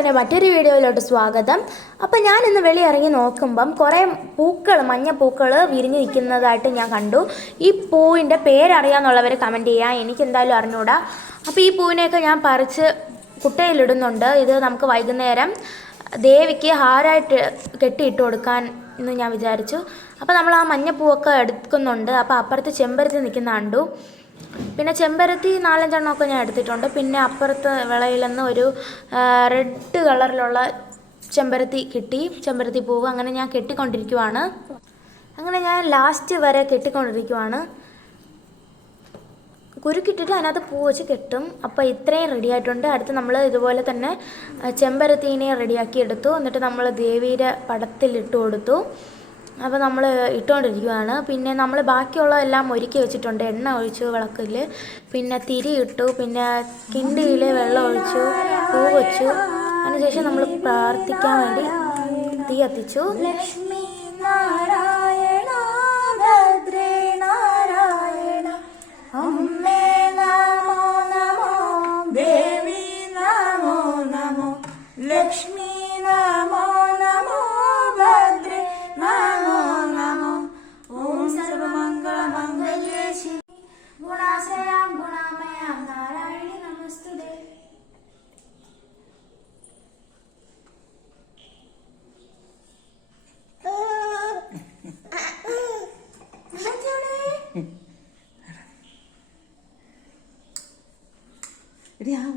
എല്ലാവർക്കും എൻ്റെ മറ്റൊരു വീഡിയോയിലോട്ട് സ്വാഗതം. അപ്പോൾ ഞാൻ ഇന്ന് വെളിയിറങ്ങി നോക്കുമ്പം കുറേ പൂക്കൾ, മഞ്ഞപ്പൂക്കൾ വിരിഞ്ഞ് നിൽക്കുന്നതായിട്ട് ഞാൻ കണ്ടു. ഈ പൂവിൻ്റെ പേരറിയാമെന്നുള്ളവർ കമൻറ്റ് ചെയ്യുക. എനിക്കെന്തായാലും അറിഞ്ഞൂടാ. അപ്പോൾ ഈ പൂവിനെയൊക്കെ ഞാൻ പറിച്ച് കുട്ടയിലിടുന്നുണ്ട്. ഇത് നമുക്ക് വൈകുന്നേരം ദേവിക്ക് ഹാരമായിട്ട് കെട്ടിയിട്ട് കൊടുക്കാൻ എന്ന് ഞാൻ വിചാരിച്ചു. അപ്പോൾ നമ്മൾ ആ മഞ്ഞപ്പൂവൊക്കെ എടുക്കുന്നുണ്ട്. അപ്പോൾ അപ്പുറത്ത് ചെമ്പരത്തി നിൽക്കുന്ന കണ്ടു. പിന്നെ ചെമ്പരത്തി 4-5 എണ്ണമൊക്കെ ഞാൻ എടുത്തിട്ടുണ്ട്. പിന്നെ അപ്പുറത്ത് വിളയിൽ നിന്ന് ഒരു റെഡ് കളറിലുള്ള ചെമ്പരത്തി കിട്ടി, ചെമ്പരത്തി പൂവ്. അങ്ങനെ ഞാൻ കെട്ടിക്കൊണ്ടിരിക്കുവാണ്. അങ്ങനെ ഞാൻ ലാസ്റ്റ് വരെ കെട്ടിക്കൊണ്ടിരിക്കുവാണ്. കുരുക്കിട്ടിട്ട് അതിനകത്ത് പൂ വെച്ച് കെട്ടും. അപ്പോൾ ഇത്രയും റെഡി ആയിട്ടുണ്ട്. അടുത്ത് നമ്മൾ ഇതുപോലെ തന്നെ ചെമ്പരത്തീനെ റെഡിയാക്കി എടുത്തു. എന്നിട്ട് നമ്മൾ ദേവിയുടെ പടത്തിലിട്ട് കൊടുത്തു. അപ്പോൾ നമ്മൾ ഇട്ടുകൊണ്ടിരിക്കുകയാണ്. പിന്നെ നമ്മൾ ബാക്കിയുള്ളതെല്ലാം ഒരുക്കി വെച്ചിട്ടുണ്ട്. എണ്ണ ഒഴിച്ചു വിളക്കിൽ, പിന്നെ തിരി ഇട്ടു, പിന്നെ കിണ്ടിയിൽ വെള്ളം ഒഴിച്ചു, പൂ വെച്ചു. അതിനുശേഷം നമ്മൾ പ്രാർത്ഥിക്കാൻ വേണ്ടി തീ കത്തിച്ചു. ലക്ഷ്മി നാരായണ ഭദ്രേ നാരായണ അമ്മേ നമോ നമോ ദേവി നമോ നമോ ലക്ഷ്മി നമോ നമോ ഭദ്രേ നമോ നമോ ഓം സർവമംഗളമംഗല്യേ ശിവേ ഗുണാശ്രയാം ഗുണാമയാം നാരായണി നമസ്തുതേ.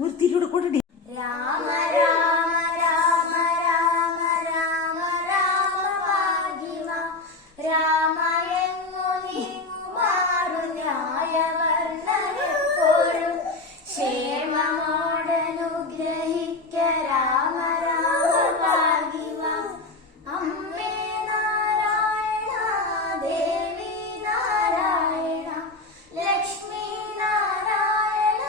ഒരു തിരിയോടെ കൊണ്ടടി. രാമ രാമ രാമ രാമ രാമ രാമ ഭാഗ്യവ രാമ എങ്ങു നീങ്ങുമാറു ന്യായവർണ്ണനെപ്പോഴും ക്ഷേമമോടനുഗ്രഹിക്ക രാമ രാമ ഭാഗ്യവ അമ്മേ നാരായണ ദേവി നാരായണ ലക്ഷ്മി നാരായണ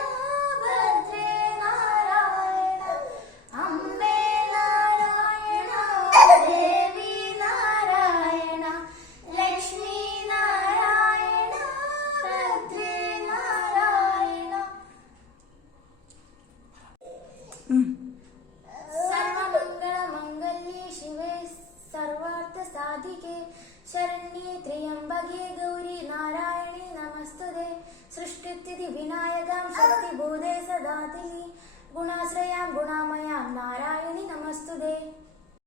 ഭദ്രേ നാരായണ അമ്മേ നാരായണ ദേവി നാരായണ ലക്ഷ്മി നാരായണ ഭദ്രേ നാരായണ. സർവമംഗളമംഗല്യേ ശിവേ സർവാർത്ഥസാധികേ ശരണ്യേ ത്ര്യംബകേ ഗൗരി നാരായണി നമസ്തുതേ. സൃഷ്ടിസ്ഥിതി വിനായകാം ശക്തിഭൂതേ സദാതിൽ